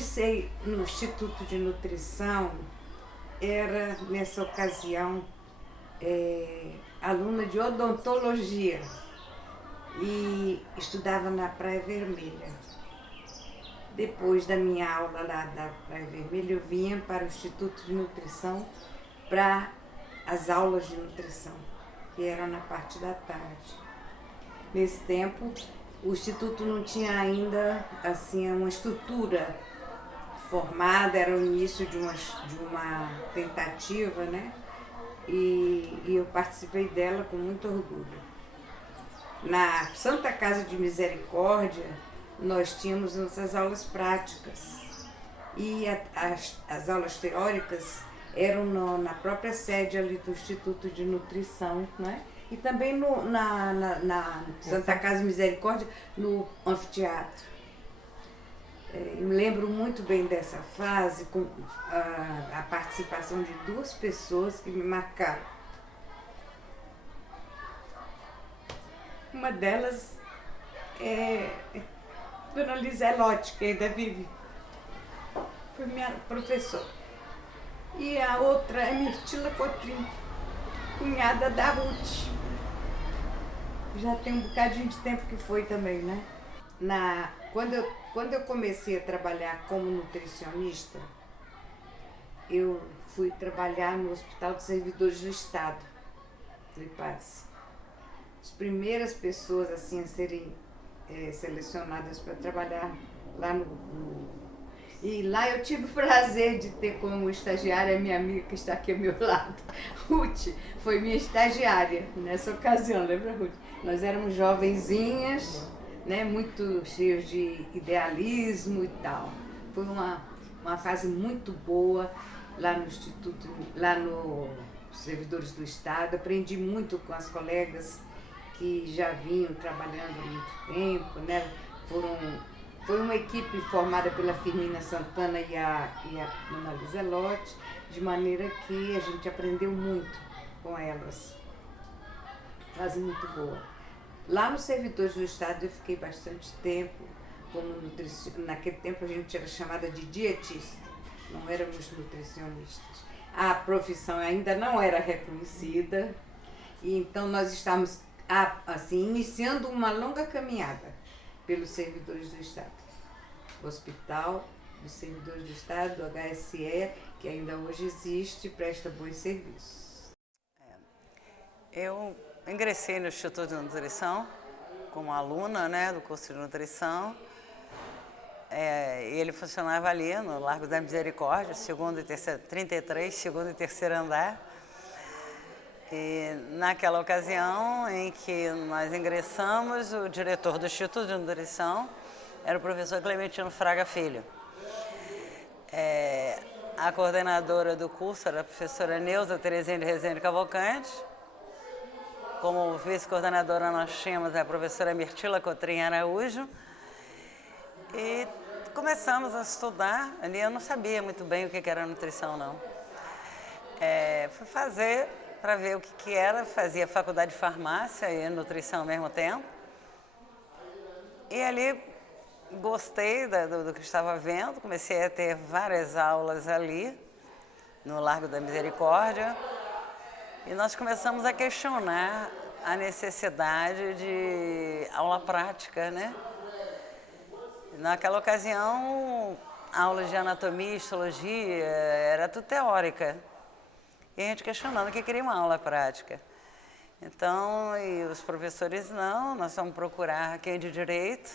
iniciei no Instituto de Nutrição, era nessa ocasião aluna de odontologia e estudava na Praia Vermelha. Depois da minha aula lá da Praia Vermelha, eu vinha para o Instituto de Nutrição para as aulas de nutrição, que eram na parte da tarde. Nesse tempo, o Instituto não tinha ainda assim, uma estrutura formada, era o início de uma tentativa, né? E eu participei dela com muito orgulho. Na Santa Casa de Misericórdia, nós tínhamos nossas aulas práticas e as aulas teóricas eram na própria sede ali do Instituto de Nutrição, né? E também na Santa Casa Misericórdia, no anfiteatro. Eu me lembro muito bem dessa fase, com a participação de duas pessoas que me marcaram. Uma delas é Dona Liselotte, que ainda vive, foi minha professora. E a outra é Mirtila Cotrim, cunhada da Ruth. Já tem um bocadinho de tempo que foi também, né? Quando eu comecei a trabalhar como nutricionista, eu fui trabalhar no Hospital dos Servidores do Estado, do IPAS. As primeiras pessoas assim a serem selecionadas para trabalhar lá E lá eu tive o prazer de ter como estagiária a minha amiga que está aqui ao meu lado, Ruth, foi minha estagiária nessa ocasião, lembra, Ruth? Nós éramos jovenzinhas, né, muito cheios de idealismo e tal. Foi uma fase muito boa lá no Instituto, lá no Servidores do Estado. Aprendi muito com as colegas que já vinham trabalhando há muito tempo, né? Foi uma equipe formada pela Firmina Santana e a Dona Liselotte, de maneira que a gente aprendeu muito com elas. Fase muito boa. Lá nos Servidores do Estado eu fiquei bastante tempo como nutricionista. Naquele tempo a gente era chamada de dietista, não éramos nutricionistas. A profissão ainda não era reconhecida e então nós estávamos assim, iniciando uma longa caminhada pelos Servidores do Estado. O Hospital dos Servidores do Estado, do HSE, que ainda hoje existe, presta bons serviços. Eu ingressei no Instituto de Nutrição como aluna, né, do curso de nutrição. Ele funcionava ali no Largo da Misericórdia, 33, segundo e terceiro andar. E naquela ocasião em que nós ingressamos, o diretor do Instituto de Nutrição era o professor Clementino Fraga Filho. A coordenadora do curso era a professora Neuza Terezinha de Rezende Cavalcante. Como vice-coordenadora nós tínhamos a professora Mirtila Cotrim Araújo. E começamos a estudar. Ali eu não sabia muito bem o que era nutrição, não. Fui fazer para ver o que era, fazia faculdade de farmácia e nutrição ao mesmo tempo. E ali gostei do que estava vendo, comecei a ter várias aulas ali, no Largo da Misericórdia, e nós começamos a questionar a necessidade de aula prática, né? Naquela ocasião, aulas de anatomia, histologia, era tudo teórica. E a gente questionando que queria uma aula prática. Então, e os professores, não, nós vamos procurar quem é de direito.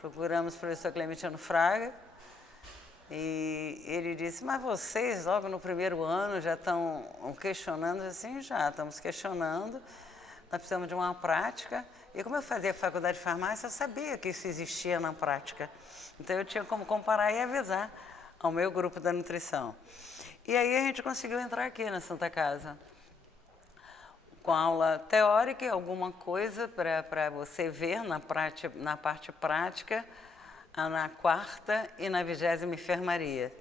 Procuramos o professor Clementino Fraga. E ele disse, mas vocês logo no primeiro ano já estão questionando? Assim, já estamos questionando. Nós precisamos de uma prática. E como eu fazia faculdade de farmácia, eu sabia que isso existia na prática. Então, eu tinha como comparar e avisar ao meu grupo da nutrição. E aí a gente conseguiu entrar aqui na Santa Casa, com aula teórica e alguma coisa para você ver na parte prática, na 4ª e na 20ª enfermaria.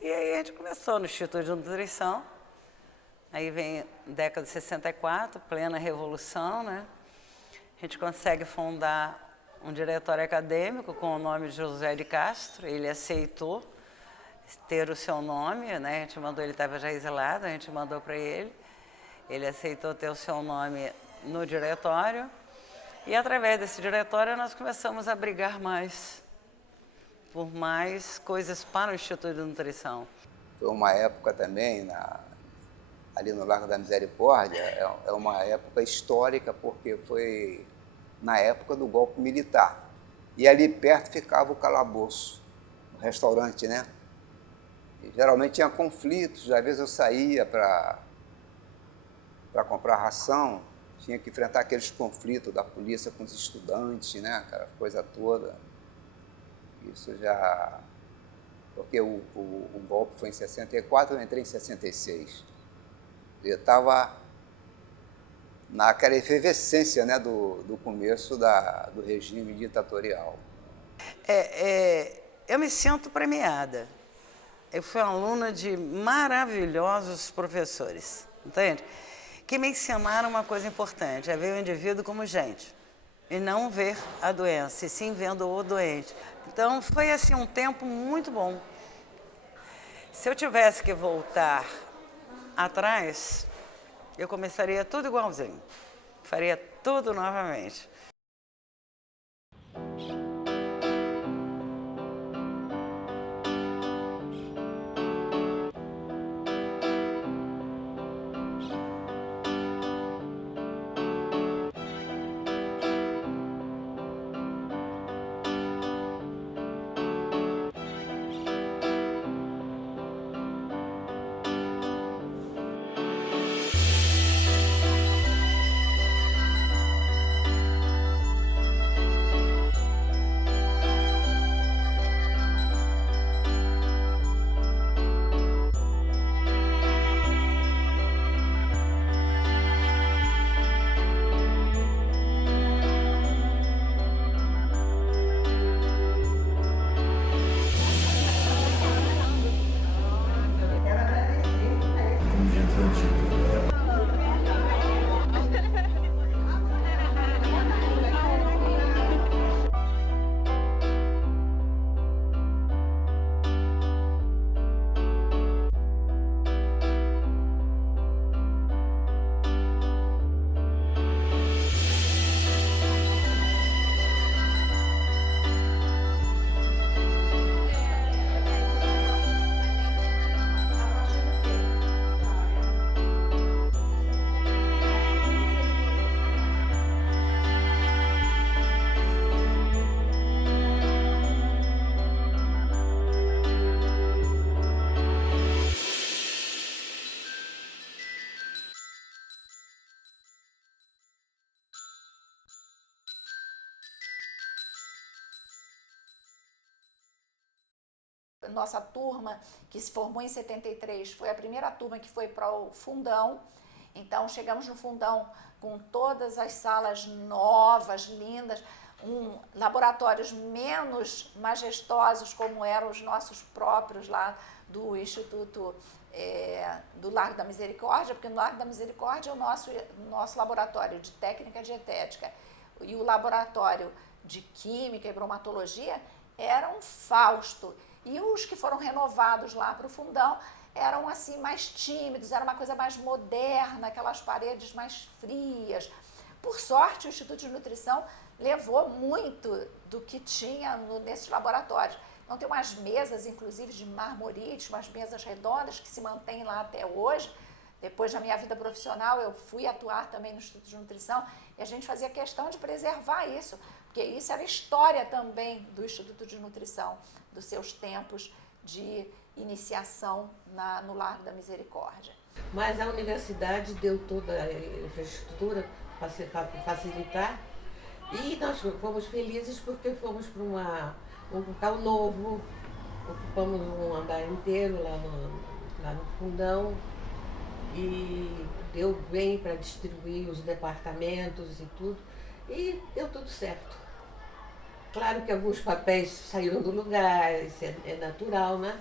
E aí a gente começou no Instituto de Nutrição, aí vem década de 64, plena revolução, né? A gente consegue fundar um diretório acadêmico com o nome de José de Castro. Ele aceitou ter o seu nome, né? A gente mandou, ele estava já exilado, a gente mandou para ele. Ele aceitou ter o seu nome no diretório. E através desse diretório nós começamos a brigar mais por mais coisas para o Instituto de Nutrição. Foi uma época também, ali no Largo da Misericórdia, é uma época histórica, porque foi na época do golpe militar. E ali perto ficava o calabouço, o restaurante, né? E geralmente tinha conflitos, às vezes eu saía para comprar ração, tinha que enfrentar aqueles conflitos da polícia com os estudantes, né? Aquela coisa toda. Isso já... Porque o golpe foi em 64, eu entrei em 66. Eu estava naquela efervescência, né, do começo do regime ditatorial. Eu me sinto premiada. Eu fui aluna de maravilhosos professores, entende? Que me ensinaram uma coisa importante, é ver o indivíduo como gente, e não ver a doença, e sim vendo o doente. Então, foi assim um tempo muito bom. Se eu tivesse que voltar atrás, eu começaria tudo igualzinho, faria tudo novamente. Nossa turma, que se formou em 73, foi a primeira turma que foi para o Fundão. Então, chegamos no Fundão com todas as salas novas, lindas, laboratórios menos majestosos, como eram os nossos próprios lá do Instituto do Largo da Misericórdia, porque no Largo da Misericórdia é o nosso laboratório de técnica dietética e o laboratório de química e bromatologia era um fausto. E os que foram renovados lá para o Fundão eram assim mais tímidos, era uma coisa mais moderna, aquelas paredes mais frias. Por sorte, o Instituto de Nutrição levou muito do que tinha nesses laboratórios. Então tem umas mesas, inclusive, de marmorite, umas mesas redondas que se mantêm lá até hoje. Depois da minha vida profissional, eu fui atuar também no Instituto de Nutrição e a gente fazia questão de preservar isso, porque isso era história também do Instituto de Nutrição, dos seus tempos de iniciação no Largo da Misericórdia. Mas a universidade deu toda a infraestrutura para facilitar e nós fomos felizes porque fomos para um local novo, ocupamos um andar inteiro lá no Fundão e deu bem para distribuir os departamentos e tudo e deu tudo certo. Claro que alguns papéis saíram do lugar, isso é natural, né?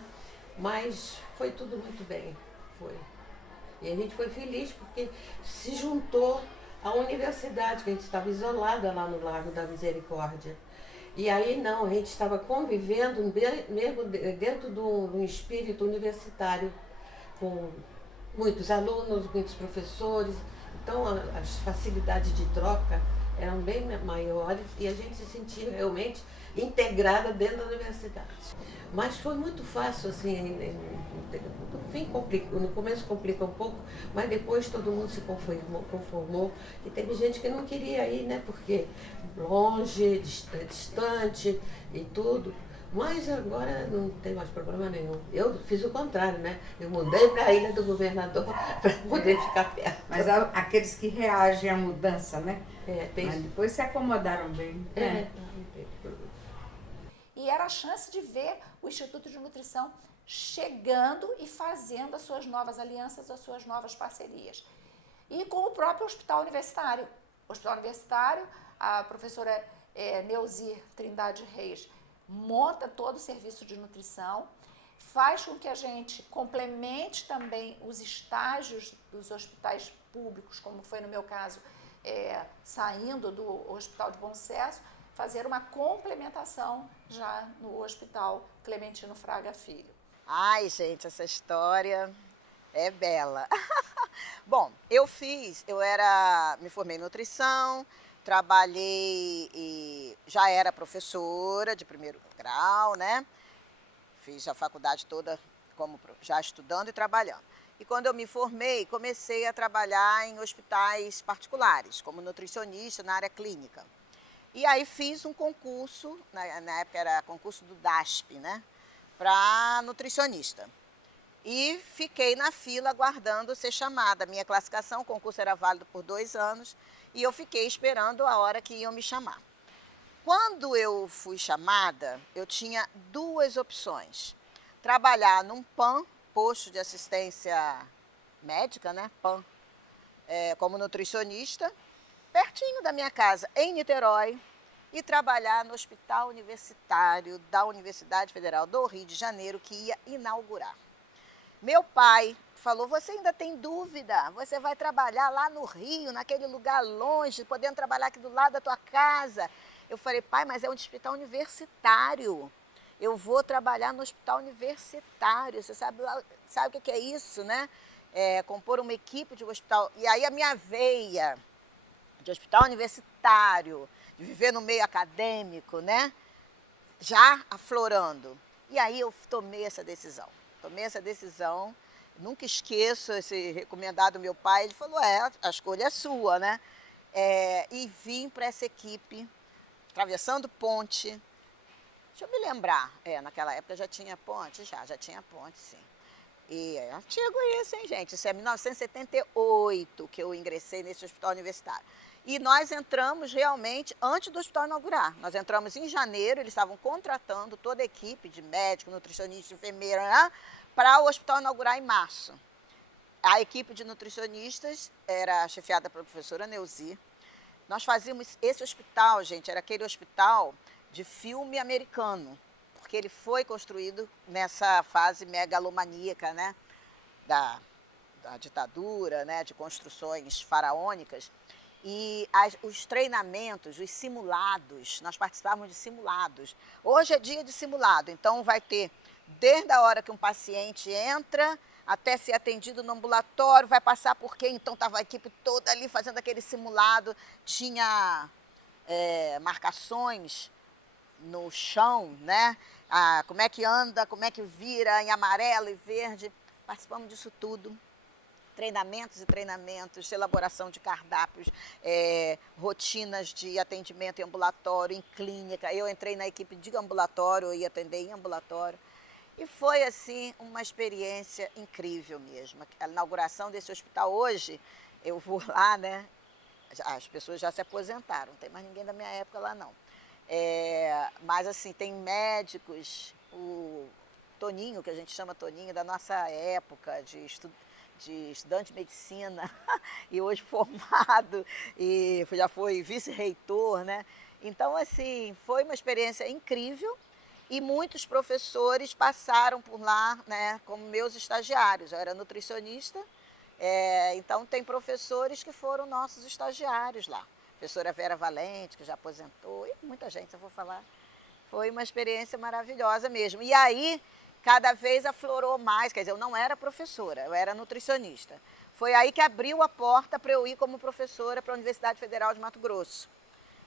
Mas foi tudo muito bem, foi. E a gente foi feliz porque se juntou à universidade, que a gente estava isolada lá no Largo da Misericórdia. E aí não, a gente estava convivendo mesmo dentro de um espírito universitário, com muitos alunos, muitos professores. Então as facilidades de troca eram bem maiores e a gente se sentia realmente integrada dentro da universidade. Mas foi muito fácil, assim, no começo complica um pouco, mas depois todo mundo se conformou. E teve gente que não queria ir, né? Porque longe, distante e tudo. Mas agora não tem mais problema nenhum. Eu fiz o contrário, né? Eu mudei para a Ilha do Governador para poder ficar perto. Mas aqueles que reagem à mudança, né? Mas depois se acomodaram bem. E era a chance de ver o Instituto de Nutrição chegando e fazendo as suas novas alianças, as suas novas parcerias. E com o próprio Hospital Universitário. O Hospital Universitário, a professora Neuzir Trindade Reis monta todo o serviço de nutrição, faz com que a gente complemente também os estágios dos hospitais públicos, como foi no meu caso, saindo do Hospital de Bom Sucesso, fazer uma complementação já no Hospital Clementino Fraga Filho. Ai, gente, essa história é bela. Bom, me formei em nutrição, trabalhei e já era professora de primeiro grau, né? Fiz a faculdade toda já estudando e trabalhando. E quando eu me formei, comecei a trabalhar em hospitais particulares, como nutricionista na área clínica. E aí fiz um concurso, na época era concurso do DASP, né? Para nutricionista. E fiquei na fila aguardando ser chamada. Minha classificação, o concurso era válido por 2 anos, e eu fiquei esperando a hora que iam me chamar. Quando eu fui chamada, eu tinha 2 opções. Trabalhar num PAM, posto de assistência médica, né? PAM, como nutricionista, pertinho da minha casa, em Niterói, e trabalhar no Hospital Universitário da Universidade Federal do Rio de Janeiro, que ia inaugurar. Meu pai falou, você ainda tem dúvida? Você vai trabalhar lá no Rio, naquele lugar longe, podendo trabalhar aqui do lado da tua casa. Eu falei, pai, mas é um hospital universitário. Eu vou trabalhar no hospital universitário. Você sabe o que é isso, né? Compor uma equipe de um hospital. E aí a minha veia de hospital universitário, de viver no meio acadêmico, né? Já aflorando. E aí eu tomei essa decisão. Nunca esqueço esse recomendado do meu pai. Ele falou, a escolha é sua, né? E vim para essa equipe, atravessando ponte. Deixa eu me lembrar. Naquela época já tinha ponte? Já tinha ponte, sim. E é antigo isso, hein, gente? Isso é 1978 que eu ingressei nesse hospital universitário. E nós entramos realmente antes do hospital inaugurar. Nós entramos em janeiro, eles estavam contratando toda a equipe de médico, nutricionista, enfermeira, né, para o hospital inaugurar em março. A equipe de nutricionistas era chefiada pela professora Neuzir. Nós fazíamos esse hospital, gente, era aquele hospital de filme americano, porque ele foi construído nessa fase megalomaníaca, né, da ditadura, né, de construções faraônicas. E os treinamentos, os simulados, nós participávamos de simulados. Hoje é dia de simulado, então vai ter desde a hora que um paciente entra até ser atendido no ambulatório, vai passar por quê? Então estava a equipe toda ali fazendo aquele simulado, tinha marcações no chão, né? Como é que anda, como é que vira em amarelo e verde. Participamos disso tudo. Treinamentos e treinamentos, elaboração de cardápios, rotinas de atendimento em ambulatório, em clínica. Eu entrei na equipe de ambulatório, eu ia atender em ambulatório. E foi, assim, uma experiência incrível mesmo. A inauguração desse hospital hoje, eu vou lá, né? As pessoas já se aposentaram, não tem mais ninguém da minha época lá, não. Mas, assim, tem médicos, o Toninho, que a gente chama Toninho, da nossa época, de estudante de medicina, e hoje formado, e já foi vice-reitor, né? Então, assim, foi uma experiência incrível, e muitos professores passaram por lá, né, como meus estagiários. Eu era nutricionista, então tem professores que foram nossos estagiários lá. Professora Vera Valente, que já aposentou, e muita gente, eu vou falar. Foi uma experiência maravilhosa mesmo. E aí, cada vez aflorou mais, quer dizer, eu não era professora, eu era nutricionista. Foi aí que abriu a porta para eu ir como professora para a Universidade Federal de Mato Grosso.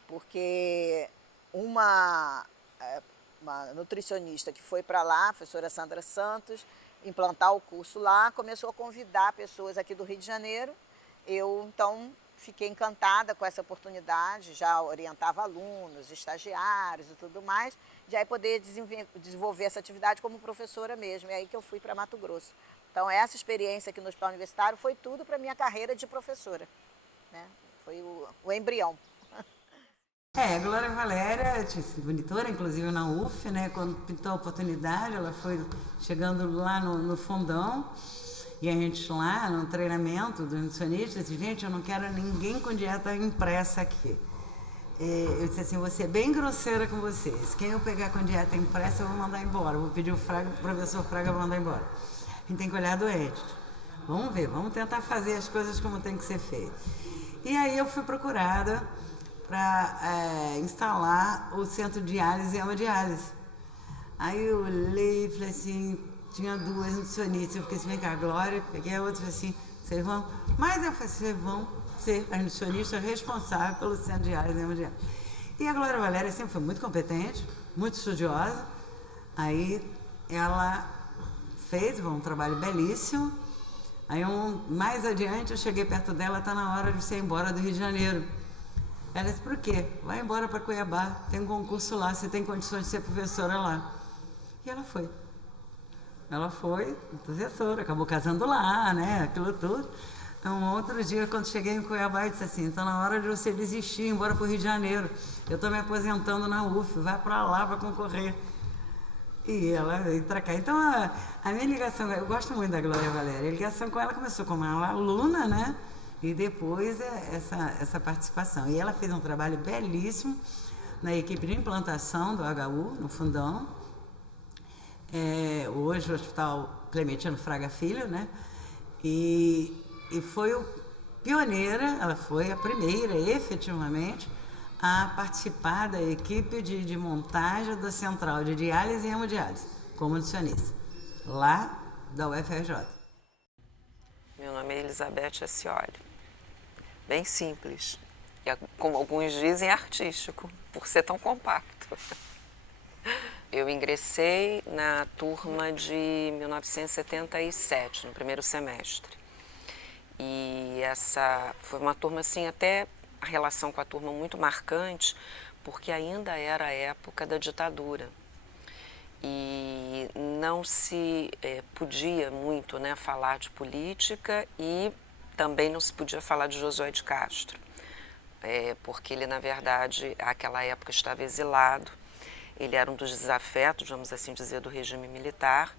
Porque uma nutricionista que foi para lá, a professora Sandra Santos, implantar o curso lá, começou a convidar pessoas aqui do Rio de Janeiro. Eu, então, fiquei encantada com essa oportunidade, já orientava alunos, estagiários e tudo mais, de aí poder desenvolver essa atividade como professora mesmo. É aí que eu fui para Mato Grosso. Então, essa experiência aqui no Hospital Universitário foi tudo para a minha carreira de professora, né? Foi o embrião. A Glória Valéria tinha sido monitora, inclusive na UF, né? Quando pintou a oportunidade, ela foi chegando lá no fundão, e a gente lá no treinamento dos nutricionistas disse, gente, eu não quero ninguém com dieta impressa aqui. Eu disse assim, vou ser bem grosseira com vocês. Quem eu pegar com dieta impressa, eu vou mandar embora. Eu vou pedir o professor Fraga para mandar embora. A gente tem que olhar doente. Vamos ver, vamos tentar fazer as coisas como tem que ser feito. E aí eu fui procurada para instalar o centro de diálise e hemodiálise. Aí eu olhei e falei assim, tinha duas nutricionistas, eu fiquei assim, vem cá, Glória, peguei a outra e falei assim, vocês vão? Mas eu falei, vocês vão ser as nutricionistas responsáveis pelo centro de diálise e hemodiálise. E a Glória Valéria sempre foi muito competente, muito estudiosa, aí ela fez um trabalho belíssimo. Aí mais adiante eu cheguei perto dela, está na hora de você ir embora do Rio de Janeiro. Ela disse, por quê? Vai embora para Cuiabá, tem um concurso lá, você tem condições de ser professora lá. E ela foi. Ela foi professora, acabou casando lá, né, aquilo tudo. Então, outro dia, quando cheguei em Cuiabá, eu disse assim, está na hora de você desistir, ir embora para o Rio de Janeiro. Eu estou me aposentando na UF, vai para lá para concorrer. E ela veio para cá. Então, a minha ligação, eu gosto muito da Glória Valéria, a ligação com ela começou como uma aluna, né? E depois essa participação. E ela fez um trabalho belíssimo na equipe de implantação do HU, no Fundão. Hoje o Hospital Clementino Fraga Filho, né? E foi pioneira, ela foi a primeira, efetivamente, a participar da equipe de montagem da central de diálise e hemodiálise, como nutricionista, lá da UFRJ. Meu nome é Elizabeth Ascioli. Bem simples. E, como alguns dizem, artístico, por ser tão compacto. Eu ingressei na turma de 1977, no primeiro semestre. E essa foi uma turma, assim, até a relação com a turma muito marcante, porque ainda era a época da ditadura. E não se podia muito, né, falar de política e também não se podia falar de Josué de Castro, porque ele, na verdade, naquela época estava exilado. Ele era um dos desafetos, vamos assim dizer, do regime militar.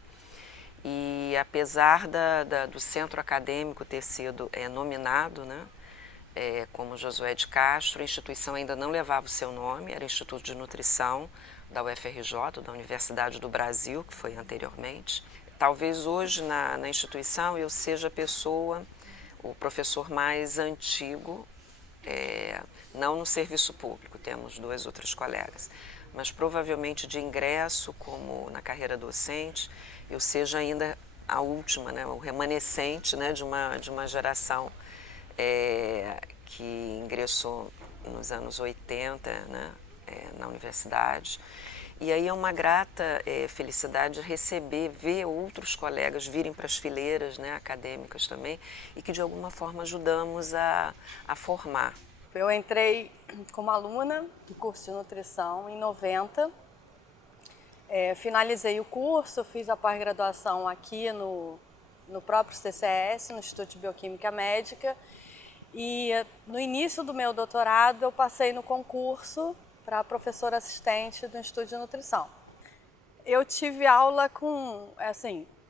E apesar do centro acadêmico ter sido nominado, né, como Josué de Castro, a instituição ainda não levava o seu nome, era Instituto de Nutrição da UFRJ, da Universidade do Brasil, que foi anteriormente. Talvez hoje na instituição eu seja a pessoa, o professor mais antigo, não no serviço público, temos duas outras colegas, mas provavelmente de ingresso, como na carreira docente, eu seja ainda a última, né, o remanescente, né, de uma geração que ingressou nos anos 80, né, na universidade. E aí é uma grata felicidade ver outros colegas virem para as fileiras, né, acadêmicas também, e que de alguma forma ajudamos a formar. Eu entrei como aluna do curso de nutrição em 90, finalizei o curso, fiz a pós-graduação aqui no próprio CCS, no Instituto de Bioquímica Médica, e no início do meu doutorado eu passei no concurso para professora assistente do Instituto de Nutrição. Eu tive aula com,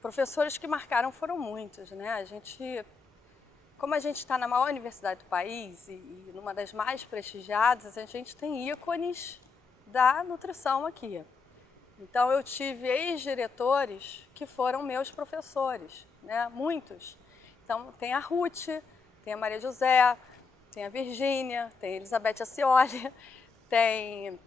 professores que marcaram foram muitos, né? Como a gente está na maior universidade do país e numa das mais prestigiadas, a gente tem ícones da nutrição aqui. Então eu tive ex-diretores que foram meus professores, né? Muitos. Então tem a Ruth, tem a Maria José, tem a Virgínia, tem a Elizabeth Ascioli, tem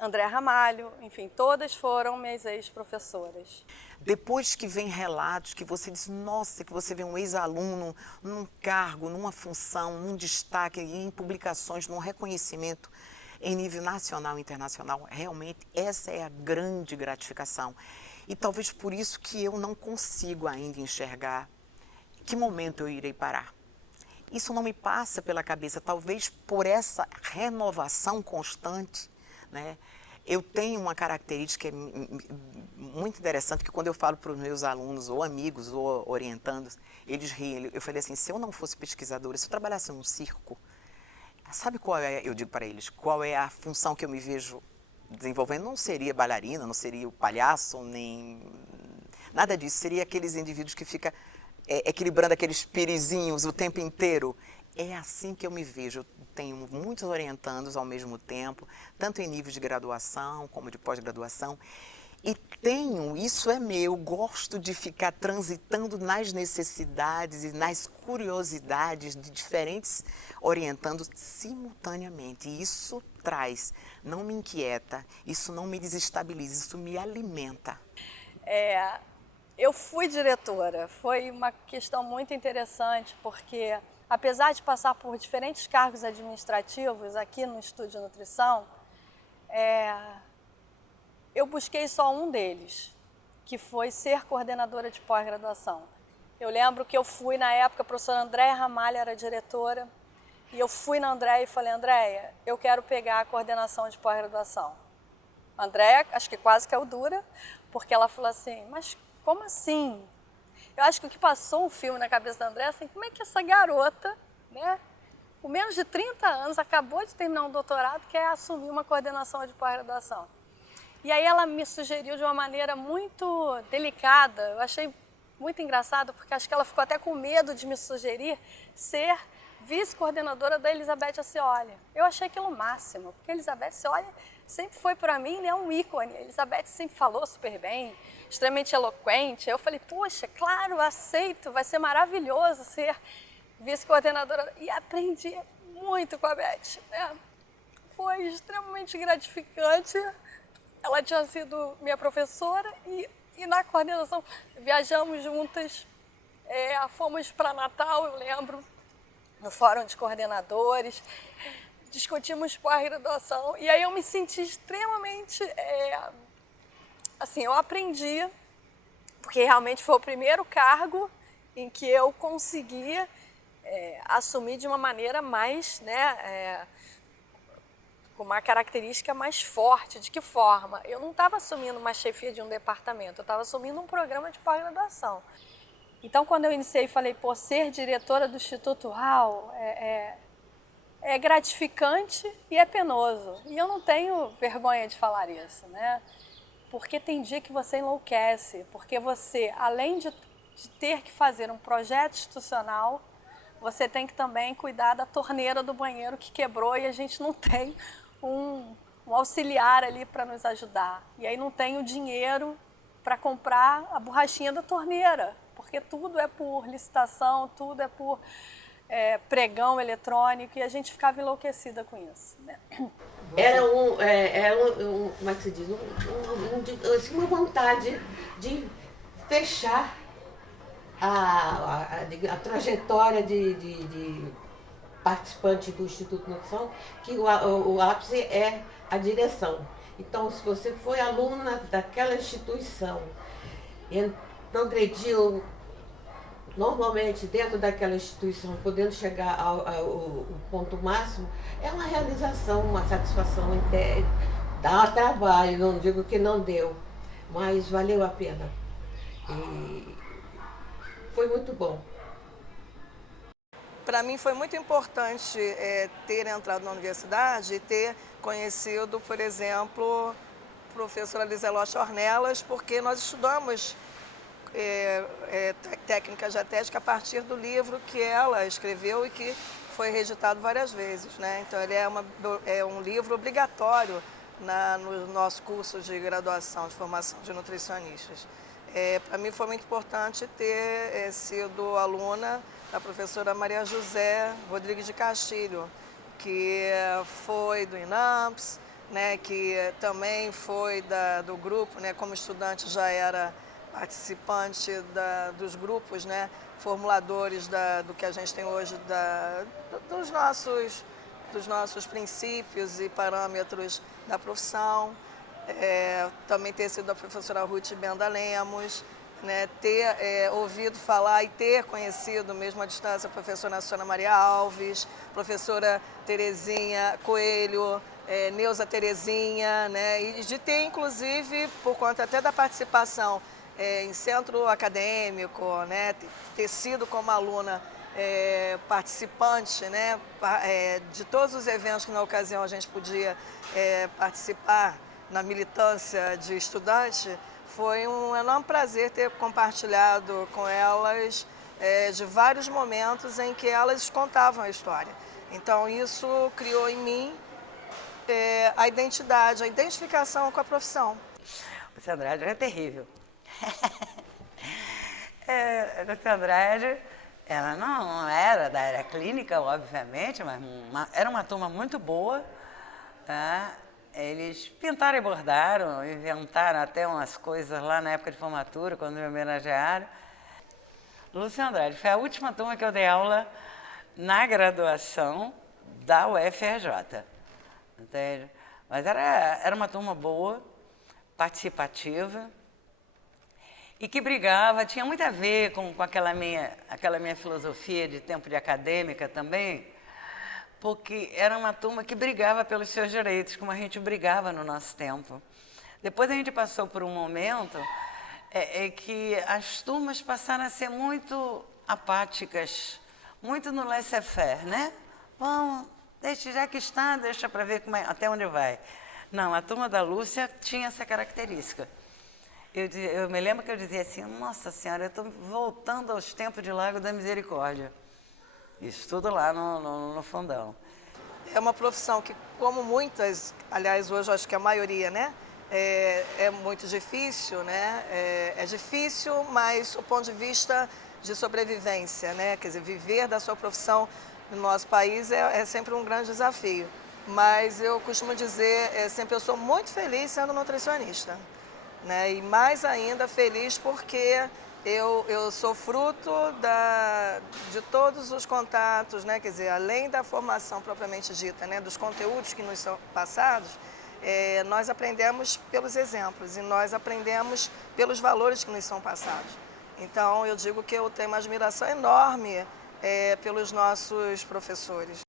André Ramalho, enfim, todas foram minhas ex-professoras. Depois que vem relatos que você diz, nossa, que você vê um ex-aluno num cargo, numa função, num destaque, em publicações, num reconhecimento em nível nacional e internacional, realmente essa é a grande gratificação. E talvez por isso que eu não consigo ainda enxergar que momento eu irei parar. Isso não me passa pela cabeça, talvez por essa renovação constante, né? Eu tenho uma característica muito interessante, que quando eu falo para os meus alunos, ou amigos, ou orientandos, eles riem. Eu falei assim, se eu não fosse pesquisadora, se eu trabalhasse num circo, sabe qual é, eu digo para eles, qual é a função que eu me vejo desenvolvendo? Não seria bailarina, não seria o palhaço, nem nada disso. Seria aqueles indivíduos que ficam equilibrando aqueles pirizinhos o tempo inteiro. É assim que eu me vejo. Eu tenho muitos orientandos ao mesmo tempo, tanto em nível de graduação como de pós-graduação. E tenho, isso é meu, gosto de ficar transitando nas necessidades e nas curiosidades de diferentes orientandos simultaneamente. E isso traz, não me inquieta, isso não me desestabiliza, isso me alimenta. Eu fui diretora, foi uma questão muito interessante, porque apesar de passar por diferentes cargos administrativos aqui no Instituto de Nutrição, eu busquei só um deles, que foi ser coordenadora de pós-graduação. Eu lembro que eu fui, na época, a professora Andréia Ramalho era diretora, e eu fui na Andréia e falei, Andréia, eu quero pegar a coordenação de pós-graduação. A Andréia, acho que quase caiu dura, porque ela falou assim, mas como assim? Eu acho que o que passou um filme na cabeça da Andréia, assim, como é que essa garota, né, com menos de 30 anos, acabou de terminar um doutorado, quer assumir uma coordenação de pós-graduação? E aí ela me sugeriu de uma maneira muito delicada, eu achei muito engraçado, porque acho que ela ficou até com medo de me sugerir ser vice-coordenadora da Elizabeth Ascioli. Eu achei aquilo o máximo, porque a Elizabeth Ascioli sempre foi para mim, né, um ícone. A Elizabeth sempre falou super bem, extremamente eloquente. Eu falei, poxa, claro, aceito, vai ser maravilhoso ser vice-coordenadora. E aprendi muito com a Beth, né? Foi extremamente gratificante. Ela tinha sido minha professora e na coordenação viajamos juntas, fomos para Natal, eu lembro, no Fórum de Coordenadores, discutimos pós-graduação e aí eu me senti extremamente, assim, eu aprendi, porque realmente foi o primeiro cargo em que eu conseguia assumir de uma maneira mais, né, com uma característica mais forte. De que forma? Eu não estava assumindo uma chefia de um departamento, eu estava assumindo um programa de pós-graduação. Então, quando eu iniciei e falei, pô, ser diretora do Instituto, uau, é gratificante e é penoso. E eu não tenho vergonha de falar isso, né? Porque tem dia que você enlouquece, porque você, além de ter que fazer um projeto institucional, você tem que também cuidar da torneira do banheiro que quebrou e a gente não tem um auxiliar ali para nos ajudar. E aí não tem o dinheiro para comprar a borrachinha da torneira, porque tudo é por licitação, tudo é por pregão eletrônico e a gente ficava enlouquecida com isso, né? Era como é que se diz? Uma vontade de fechar a trajetória de participante do Instituto Nutrição, que o ápice é a direção. Então, se você foi aluna daquela instituição e progrediu normalmente dentro daquela instituição, podendo chegar ao ponto máximo, é uma realização, uma satisfação interna. Dá trabalho, não digo que não deu, mas valeu a pena. E foi muito bom. Para mim foi muito importante ter entrado na universidade e ter conhecido, por exemplo, a professora Liselotte Ornelas, porque nós estudamos técnica dietética a partir do livro que ela escreveu e que foi reeditado várias vezes, né? Então ele é um livro obrigatório no nosso curso de graduação de formação de nutricionistas. Para mim foi muito importante ter sido aluna da professora Maria José Rodrigues de Castilho, que foi do INAMPS, né, que também foi do grupo, né, como estudante já era participante dos grupos, né, formuladores do que a gente tem hoje, dos nossos princípios e parâmetros da profissão. Também ter sido a professora Ruth Benda Lemos, né, ter ouvido falar e ter conhecido mesmo à distância a professora Sônia Maria Alves, professora Terezinha Coelho, Neuza Terezinha, né, e de ter, inclusive, por conta até da participação em centro acadêmico, né, ter sido como aluna participante, né, de todos os eventos que na ocasião a gente podia participar na militância de estudante, foi um enorme prazer ter compartilhado com elas de vários momentos em que elas contavam a história. Então isso criou em mim a identidade, a identificação com a profissão. Lúcia Andrade era terrível. Lúcia Andrade, ela não era da área clínica, obviamente, mas era uma turma muito boa, tá? Eles pintaram e bordaram, inventaram até umas coisas lá na época de formatura, quando me homenagearam. Lúcia Andrade foi a última turma que eu dei aula na graduação da UFRJ. Entende? Mas era uma turma boa, participativa, e que brigava, tinha muito a ver com aquela minha filosofia de tempo de acadêmica também, porque era uma turma que brigava pelos seus direitos, como a gente brigava no nosso tempo. Depois a gente passou por um momento que as turmas passaram a ser muito apáticas, muito no laissez-faire, né? Bom, já que está, deixa para ver até onde vai. Não, a turma da Lúcia tinha essa característica. Eu me lembro que eu dizia assim, nossa senhora, eu estou voltando aos tempos de Lago da Misericórdia. Isso tudo lá no fundão. É uma profissão que, como muitas, aliás, hoje eu acho que a maioria, né, é muito difícil, né? É difícil, mas o ponto de vista de sobrevivência, né? Quer dizer, viver da sua profissão no nosso país é sempre um grande desafio. Mas eu costumo dizer, sempre eu sou muito feliz sendo nutricionista, né? E mais ainda feliz porque eu sou fruto de todos os contatos, né? Quer dizer, além da formação propriamente dita, né? Dos conteúdos que nos são passados, nós aprendemos pelos exemplos e nós aprendemos pelos valores que nos são passados. Então, eu digo que eu tenho uma admiração enorme pelos nossos professores.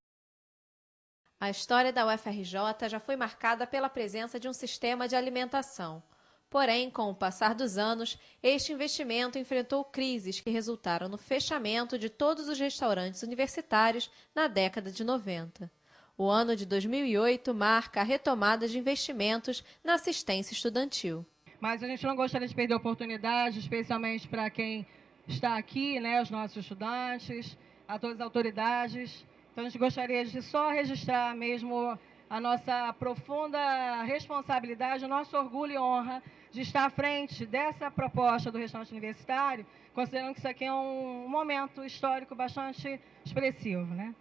A história da UFRJ já foi marcada pela presença de um sistema de alimentação. Porém, com o passar dos anos, este investimento enfrentou crises que resultaram no fechamento de todos os restaurantes universitários na década de 90. O ano de 2008 marca a retomada de investimentos na assistência estudantil. Mas a gente não gostaria de perder a oportunidade, especialmente para quem está aqui, né, os nossos estudantes, a todas as autoridades. Então, a gente gostaria de só registrar mesmo a nossa profunda responsabilidade, o nosso orgulho e honra de estar à frente dessa proposta do restaurante universitário, considerando que isso aqui é um momento histórico bastante expressivo, né?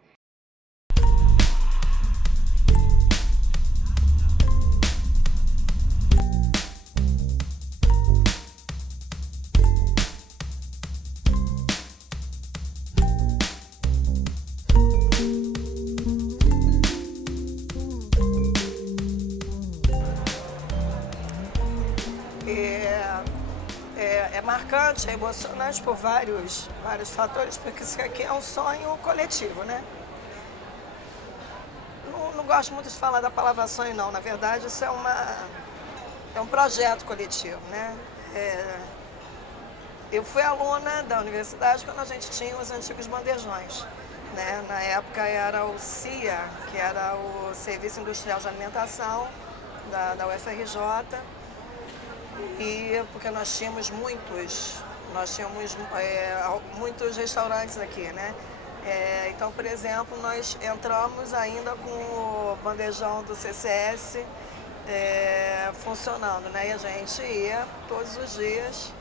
É marcante, é emocionante por vários fatores, porque isso aqui é um sonho coletivo, né? Não gosto muito de falar da palavra sonho, não. Na verdade, isso é um projeto coletivo, né? Eu fui aluna da universidade quando a gente tinha os antigos bandejões, né? Na época era o CIA, que era o Serviço Industrial de Alimentação da UFRJ. E porque nós tínhamos muitos restaurantes aqui, né? Então, por exemplo, nós entramos ainda com o bandejão do CCS funcionando, né? E a gente ia todos os dias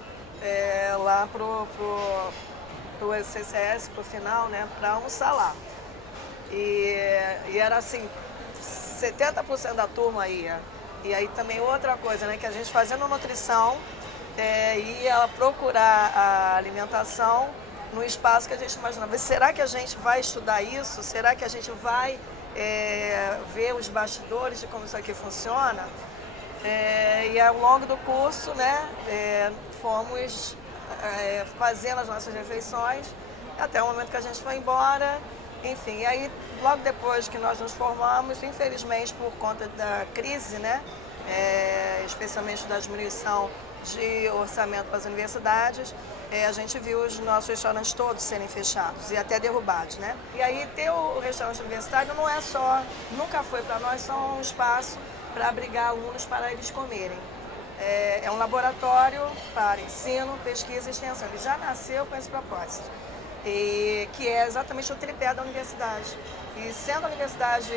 lá pro CCS, pro final, né? Para almoçar lá. E era assim, 70% da turma ia. E aí também outra coisa, né, que a gente fazendo nutrição, ia procurar a alimentação no espaço que a gente imaginava. Será que a gente vai estudar isso? Será que a gente vai ver os bastidores de como isso aqui funciona? E ao longo do curso, né, fomos fazendo as nossas refeições até o momento que a gente foi embora. Enfim, e aí logo depois que nós nos formamos, infelizmente por conta da crise, né, especialmente da diminuição de orçamento para as universidades, a gente viu os nossos restaurantes todos serem fechados e até derrubados, né? E aí ter o restaurante universitário não é só, nunca foi para nós só um espaço para abrigar alunos para eles comerem. É um laboratório para ensino, pesquisa e extensão. Ele já nasceu com esse propósito, que é exatamente o tripé da universidade. E sendo a universidade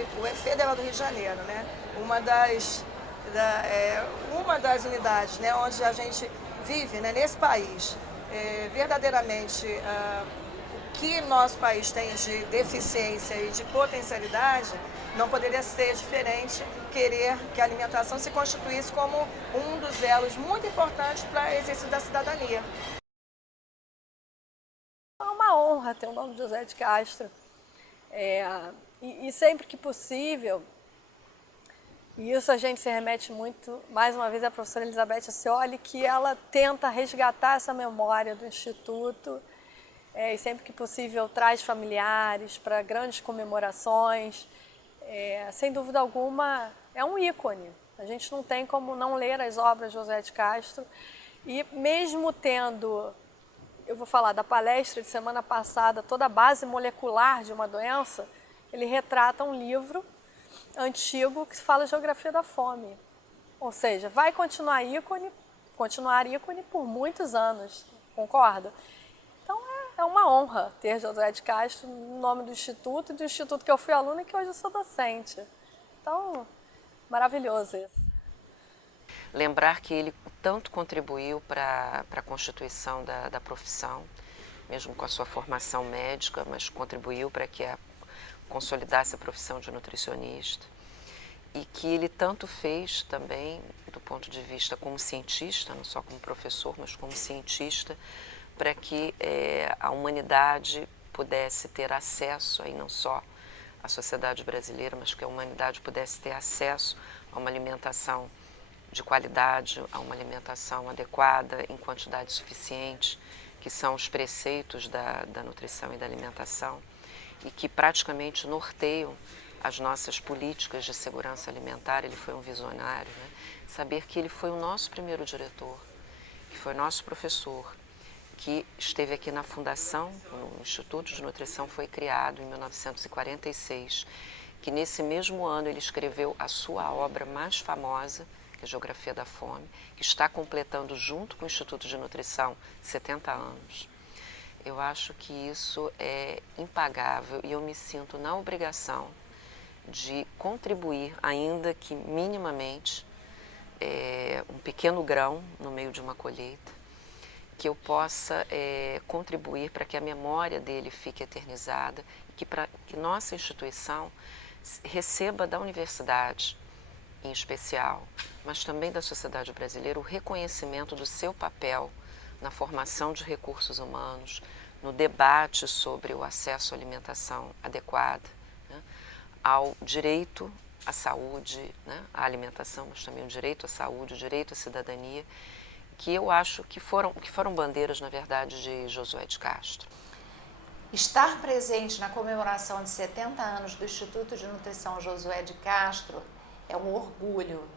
federal do Rio de Janeiro, né, uma das unidades, né, onde a gente vive, né, nesse país, verdadeiramente o que nosso país tem de deficiência e de potencialidade, não poderia ser diferente querer que a alimentação se constituísse como um dos elos muito importantes para o exercício da cidadania. É uma honra ter o nome de José de Castro. E sempre que possível, e isso a gente se remete muito, mais uma vez, à professora Elizabeth Acioli, que ela tenta resgatar essa memória do Instituto, e sempre que possível traz familiares para grandes comemorações. Sem dúvida alguma, é um ícone. A gente não tem como não ler as obras de José de Castro. E mesmo tendo, eu vou falar da palestra de semana passada, toda a base molecular de uma doença, ele retrata um livro antigo que fala Geografia da Fome. Ou seja, vai continuar ícone por muitos anos, concorda? Então é uma honra ter José de Castro no nome do Instituto e do Instituto que eu fui aluna e que hoje eu sou docente. Então, maravilhoso isso. Lembrar que ele tanto contribuiu para a constituição da profissão, mesmo com a sua formação médica, mas contribuiu para que consolidasse a profissão de nutricionista, e que ele tanto fez também do ponto de vista como cientista, não só como professor, mas como cientista, para que a humanidade pudesse ter acesso, aí não só a sociedade brasileira, mas que a humanidade pudesse ter acesso a uma alimentação de qualidade, a uma alimentação adequada, em quantidade suficiente, que são os preceitos da nutrição e da alimentação, e que praticamente norteiam as nossas políticas de segurança alimentar. Ele foi um visionário, né? Saber que ele foi o nosso primeiro diretor, que foi nosso professor, que esteve aqui na fundação, o Instituto de Nutrição foi criado em 1946, que nesse mesmo ano ele escreveu a sua obra mais famosa, que é a Geografia da Fome, que está completando junto com o Instituto de Nutrição 70 anos. Eu acho que isso é impagável e eu me sinto na obrigação de contribuir, ainda que minimamente, um pequeno grão no meio de uma colheita, que eu possa contribuir para que a memória dele fique eternizada, que nossa instituição receba da universidade, em especial, mas também da sociedade brasileira, o reconhecimento do seu papel na formação de recursos humanos, no debate sobre o acesso à alimentação adequada, né, ao direito à saúde, né, à alimentação, mas também o direito à saúde, o direito à cidadania, que eu acho que foram bandeiras, na verdade, de Josué de Castro. Estar presente na comemoração de 70 anos do Instituto de Nutrição Josué de Castro é um orgulho,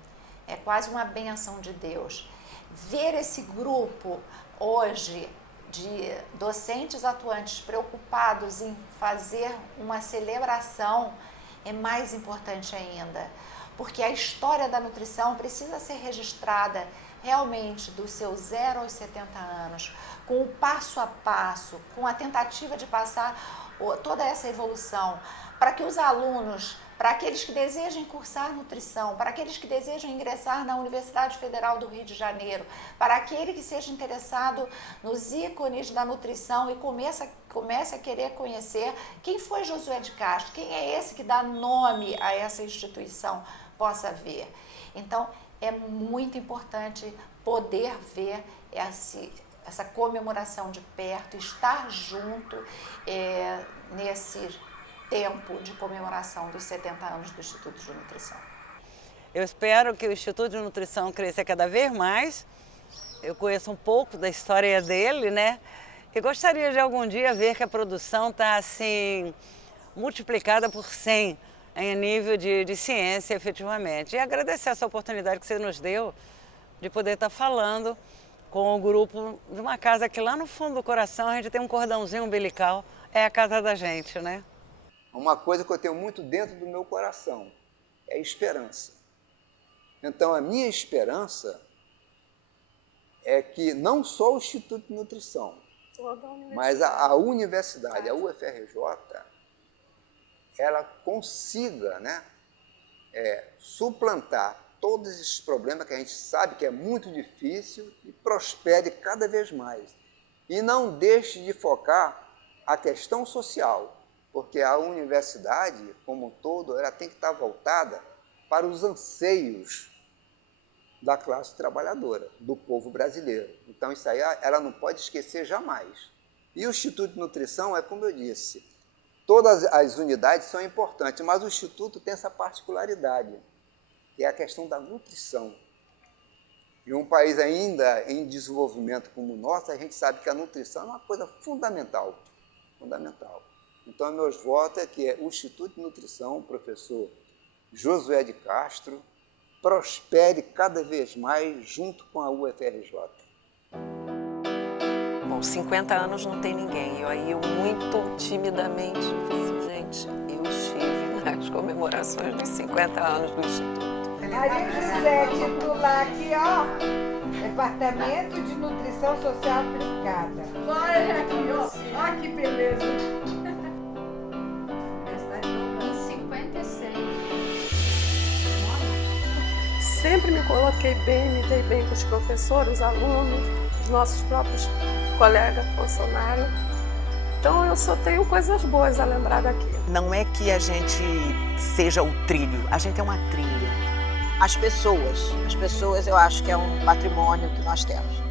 é quase uma bênção de Deus. Ver esse grupo hoje de docentes atuantes preocupados em fazer uma celebração é mais importante ainda, porque a história da nutrição precisa ser registrada realmente do seu 0 aos 70 anos, com o passo a passo, com a tentativa de passar toda essa evolução, para que os alunos para aqueles que desejam cursar nutrição, para aqueles que desejam ingressar na Universidade Federal do Rio de Janeiro, para aquele que seja interessado nos ícones da nutrição e comece a querer conhecer quem foi Josué de Castro, quem é esse que dá nome a essa instituição, possa ver. Então, é muito importante poder ver essa comemoração de perto, estar junto nesse tempo de comemoração dos 70 anos do Instituto de Nutrição. Eu espero que o Instituto de Nutrição cresça cada vez mais. Eu conheço um pouco da história dele, né? E gostaria de algum dia ver que a produção está assim multiplicada por 100 em nível de ciência, efetivamente. E agradecer essa oportunidade que você nos deu de poder estar falando com o grupo de uma casa que lá no fundo do coração a gente tem um cordãozinho umbilical, é a casa da gente, né? Uma coisa que eu tenho muito dentro do meu coração é esperança. Então, a minha esperança é que não só o Instituto de Nutrição, mas a universidade, a UFRJ, ela consiga, né, suplantar todos esses problemas que a gente sabe que é muito difícil e prospere cada vez mais. E não deixe de focar a questão social, porque a universidade, como um todo, ela tem que estar voltada para os anseios da classe trabalhadora, do povo brasileiro. Então, isso aí ela não pode esquecer jamais. E o Instituto de Nutrição é como eu disse, todas as unidades são importantes, mas o Instituto tem essa particularidade, que é a questão da nutrição. Em um país ainda em desenvolvimento como o nosso, a gente sabe que a nutrição é uma coisa fundamental. Fundamental. Então, meus votos é que o Instituto de Nutrição, o professor Josué de Castro, prospere cada vez mais junto com a UFRJ. Bom, 50 anos não tem ninguém. Eu muito timidamente disse, gente, eu estive nas comemorações dos 50 anos do Instituto. Maria José, titular aqui, ó, Departamento de Nutrição Social Aplicada. Olha aqui, ó, olha que beleza. Em 56. Sempre me coloquei bem, me dei bem com os professores, os alunos, os nossos próprios colegas, funcionários. Então eu só tenho coisas boas a lembrar daqui. Não é que a gente seja o trilho, a gente é uma trilha. As pessoas eu acho que é um patrimônio que nós temos.